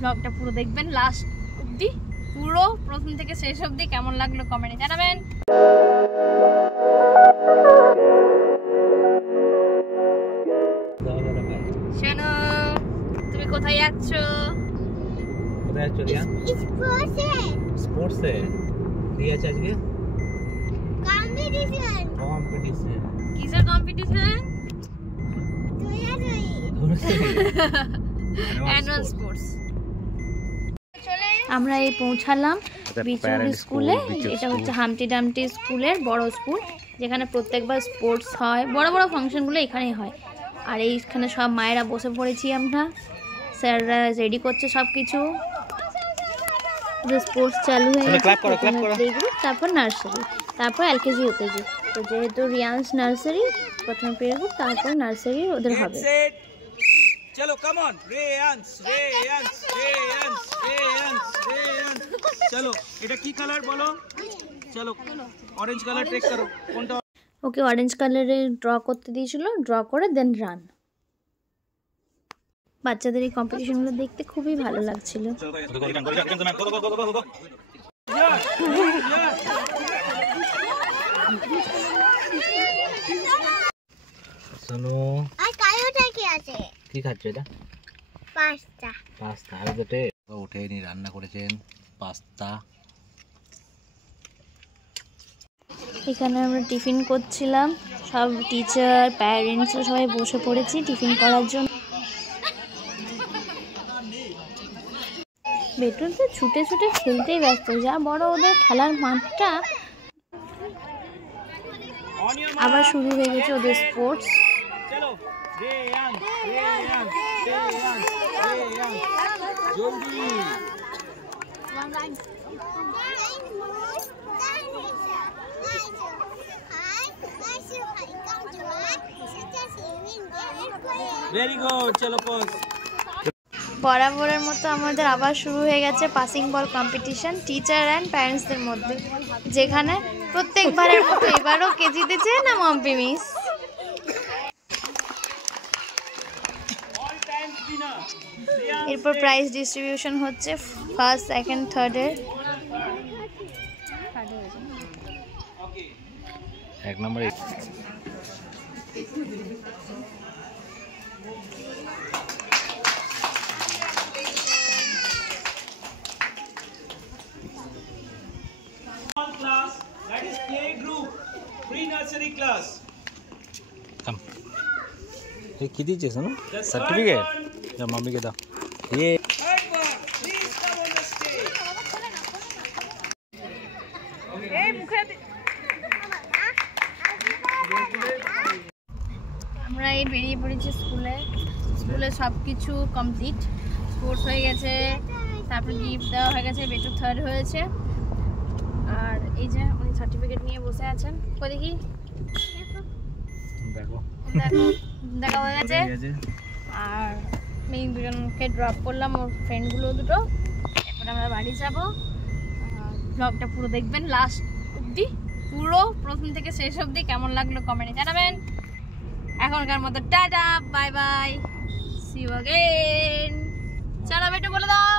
ব্লগটা পুরো দেখবেন লাস্ট অবধি, পুরো প্রথম থেকে শেষ অবধি। কেমন লাগলো কমেন্টে জানাবেন। শোনো, তুমি কোথায় যাচ্ছ? কোথায় যাচ্ছ রিয়া? স্পোর্টসে। রিয়া আছে আজকে কম্পিটিশন। কিসের কম্পিটিশন? Annual sports. আমরা এই পৌঁছালাম বিচুলি স্কুলে। এটা হচ্ছে হামটি ডামটি স্কুলের বড় স্কুল, যেখানে প্রত্যেকবার স্পোর্টস হয়, বড় বড় ফাংশনগুলো এখানেই হয়। আর এইখানে সব মায়েরা বসে পড়েছি আমরা, স্যাররা রেডি করছে সব কিছু। স্পোর্টস চালু হয়ে গেছে, প্লে গ্রুপ, তারপর নার্সারি, তারপর এলকেজি ইউকেজি। তো যেহেতু রিয়ান্স নার্সারি প্রথম প্লে গ্রুপ, তারপর নার্সারি ওদের হবে। চলো কাম অন রিয়ান্স রিয়ান্স রিয়ান্স রিয়ান্স রিয়ান্স। চলো এটা কি কালার বলো? চলো অরেঞ্জ কালার টেক করো। কোনটা? ওকে অরেঞ্জ কালারে ড্র করতে দিয়েছিল, ড্র করে দেন রান। বাচ্চাদের এই কম্পিটিশনগুলো দেখতে খুবই ভালো লাগছিল। শোনো, আর কায়োটা কি আছে? কি খাচ্ছ এটা? পাস্তা। পাস্তা। আর যেতে উঠেনি রান্না করেছেন পাস্তা। এখানে আমরা টিফিন করছিলাম, সব টিচার প্যারেন্টস সবাই বসে পড়েছি টিফিন করার জন্য। বেটুল তো ছুটে ছুটে খেলতেই ব্যস্ত, যা বড় ওদের খেলার মাঠটা। আবার শুরু হয়ে গেছে ওদের স্পোর্টস। চলো রিয়ান্স রিয়ান্স রিয়ান্স রিয়ান্স জলদি। Very good. চলো পোজ। বরাবরের মতো আমাদের আবার শুরু হয়ে গেছে passing ball competition teacher and প্যারেন্টসদের মধ্যে, যেখানে প্রত্যেকবারের মতো এবারও কে জিতেছে না মম্পি মিস। এরপর প্রাইজ ডিস্ট্রিবিউশন হচ্ছে ফার্স্ট সেকেন্ড থার্ডের। এক নম্বরে class, that is play group, pre-nursery class. Come. ये किती चीज़ है ना? Certificate. जब मम्मी के दा. ये. Third one, please come on the stage. Hey, मुखे. আমরা এই বেরিয়ে পড়েছি স্কুলে সব কিছু কমপ্লিট। স্পোর্টস হয়ে গেছে, তারপর গিফট দেওয়া হয়ে গেছে, বেটু থার্ড হয়েছে। আর এই যে উনি সার্টিফিকেট নিয়ে বসে আছেন, কই দেখি, দেখো দেখো দেখা হয়ে গেছে। আর আমি দুজনকে ড্রপ করলাম, ওর ফ্রেন্ডগুলো দুটো। এরপর আমরা বাড়ি যাবো। ব্লগটা পুরো দেখবেন লাস্ট অবধি, পুরো প্রথম থেকে শেষ অবধি। কেমন লাগলো কমেন্টে জানাবেন। এখনকার মতো tata, bye bye, see you again. চলো বেটু বলে দাও।